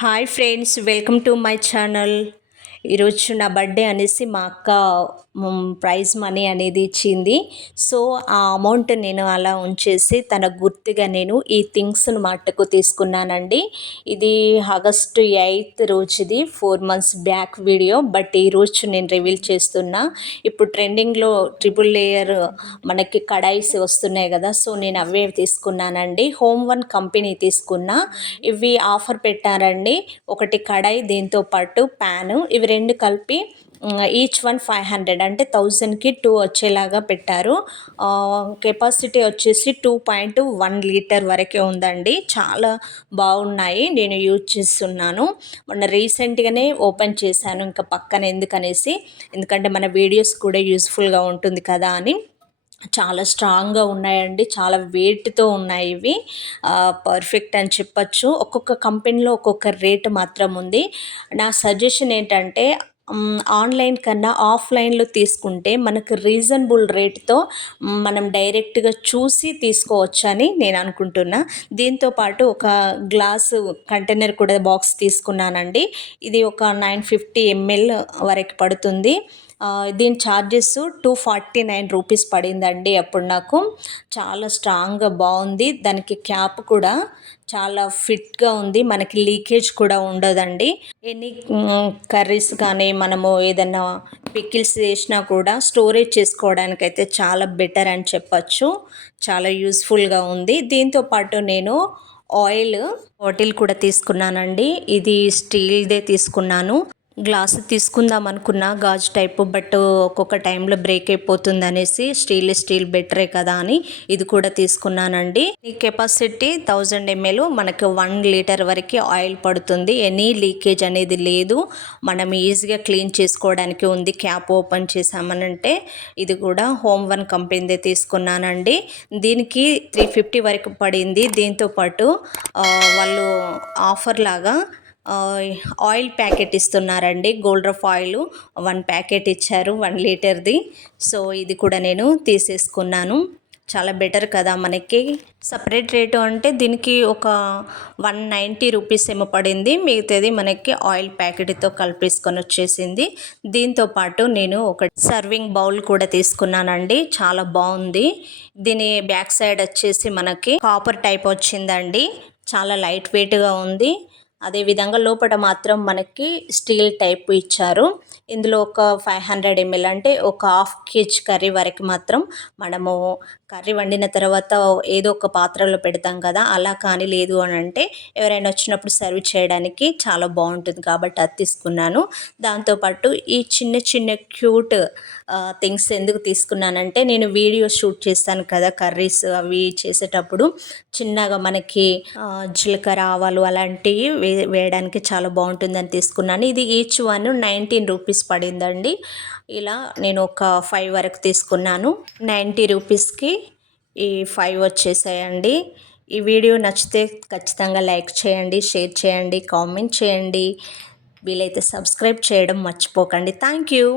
Hi friends, welcome to my channel. ఈరోజు నా birthday అనేసి మా అక్క ప్రైజ్ మనీ అనేది ఇచ్చింది. సో ఆ అమౌంట్ నేను అలా ఉంచేసి తన గుర్తుగా నేను ఈ థింగ్స్ను మట్టుకు తీసుకున్నానండి. ఇది ఆగస్టు 8 రోజుది, 4 months బ్యాక్ వీడియో. బట్ ఈరోజు నేను రివీల్ చేస్తున్నా. ఇప్పుడు ట్రెండింగ్లో ట్రిపుల్ లేయర్ మనకి కడాయిస్ వస్తున్నాయి కదా, సో నేను అవే తీసుకున్నానండి. హోమ్ వన్ కంపెనీ తీసుకున్నా. ఇవి ఆఫర్ పెట్టారండి. ఒకటి కడాయి, దీంతో పాటు ప్యాను, ఇవి రెండు కలిపి ఈచ్ వన్ 500 అంటే 1000కి 2 వచ్చేలాగా పెట్టారు. కెపాసిటీ వచ్చేసి 2.1 లీటర్ వరకే ఉందండి. చాలా బాగున్నాయి, నేను యూజ్ చేస్తున్నాను. మొన్న రీసెంట్గానే ఓపెన్ చేశాను, ఇంకా పక్కన ఎందుకనేసి, ఎందుకంటే మన వీడియోస్ కూడా యూజ్ఫుల్గా ఉంటుంది కదా అని. చాలా స్ట్రాంగ్గా ఉన్నాయండి, చాలా వెయిట్తో ఉన్నాయి ఇవి. పర్ఫెక్ట్ అని చెప్పచ్చు. ఒక్కొక్క కంపెనీలో ఒక్కొక్క రేటు మాత్రం ఉంది. నా సజెషన్ ఏంటంటే ఆన్లైన్ కన్నా ఆఫ్లైన్లో తీసుకుంటే మనకు రీజనబుల్ రేట్తో మనం డైరెక్ట్గా చూసి తీసుకోవచ్చని నేను అనుకుంటున్నా. దీంతోపాటు ఒక గ్లాసు కంటైనర్ కూడా బాక్స్ తీసుకున్నానండి. ఇది ఒక 950 ml వరకు పడుతుంది. దీని ఛార్జెస్ 249 రూపీస్ పడిందండి అప్పుడు నాకు. చాలా స్ట్రాంగ్గా బాగుంది. దానికి క్యాప్ కూడా చాలా ఫిట్గా ఉంది, మనకి లీకేజ్ కూడా ఉండదండి. ఎనీ కర్రీస్ కానీ మనము ఏదైనా పికిల్స్ చేసినా కూడా స్టోరేజ్ చేసుకోవడానికైతే చాలా బెటర్ అని చెప్పచ్చు. చాలా యూస్ఫుల్గా ఉంది. దీంతోపాటు నేను ఆయిల్ బాటిల్ కూడా తీసుకున్నానండి. ఇది స్టీల్దే తీసుకున్నాను. గ్లాస్ తీసుకుందాం అనుకున్నా, గాజు టైపు, బట్ ఒక్కొక్క టైంలో బ్రేక్ అయిపోతుంది అనేసి స్టీల్ బెటరే కదా అని ఇది కూడా తీసుకున్నానండి. ఈ కెపాసిటీ 1000 ml, మనకు 1 లీటర్ వరకు ఆయిల్ పడుతుంది. ఎనీ లీకేజ్ అనేది లేదు, మనం ఈజీగా క్లీన్ చేసుకోవడానికి ఉంది. క్యాప్ ఓపెన్ చేసామనంటే. ఇది కూడా హోమ్ వన్ కంపెనీదే తీసుకున్నానండి. దీనికి 350 వరకు పడింది. దీంతోపాటు వాళ్ళు ఆఫర్ లాగా ఆయిల్ ప్యాకెట్ ఇస్తున్నారండి. గోల్డ్రఫ్ ఆయిల్ 1 ప్యాకెట్ ఇచ్చారు, 1 లీటర్ది. సో ఇది కూడా నేను తీసేసుకున్నాను. చాలా బెటర్ కదా మనకి. సపరేట్ రేటు అంటే దీనికి ఒక 190 రూపీస్ ఏమో పడింది. మిగతాది మనకి ఆయిల్ ప్యాకెట్తో కలిపేసుకొని వచ్చేసింది. దీంతోపాటు నేను ఒక సర్వింగ్ బౌల్ కూడా తీసుకున్నానండి. చాలా బాగుంది. దీని బ్యాక్ సైడ్ వచ్చేసి మనకి కాపర్ టైప్ వచ్చిందండి. చాలా లైట్ వెయిట్గా ఉంది. అదేవిధంగా లోపల మాత్రం మనకి స్టీల్ టైప్ ఇచ్చారు. ఇందులో ఒక 500 ml అంటే ఒక 1/2 kg కర్రీ వరకు మాత్రం మనము కర్రీ వండిన తర్వాత ఏదో ఒక పాత్రలో పెడతాం కదా, అలా కానీ లేదు అని అంటే ఎవరైనా వచ్చినప్పుడు సర్వ్ చేయడానికి చాలా బాగుంటుంది కాబట్టి అది తీసుకున్నాను. దాంతోపాటు ఈ చిన్న చిన్న క్యూట్ థింగ్స్ ఎందుకు తీసుకున్నానంటే, నేను వీడియో షూట్ చేస్తాను కదా కర్రీస్ అవి చేసేటప్పుడు, చిన్నగా మనకి జీలకర్ర, ఆవాలు అలాంటివి వేయడానికి చాలా బాగుంటుందని తీసుకున్నాను. ఇది ఈచ్ వన్ 19 రూపీస్ పడిందండి. ఇలా నేను ఒక 5 వరకు తీసుకున్నాను. 90 రూపీస్కి ఈ 5 వచ్చేసాయండి. ఈ వీడియో నచ్చితే ఖచ్చితంగా లైక్ చేయండి, షేర్ చేయండి, కామెంట్ చేయండి. వీలైతే సబ్స్క్రైబ్ చేయడం మర్చిపోకండి. Thank you.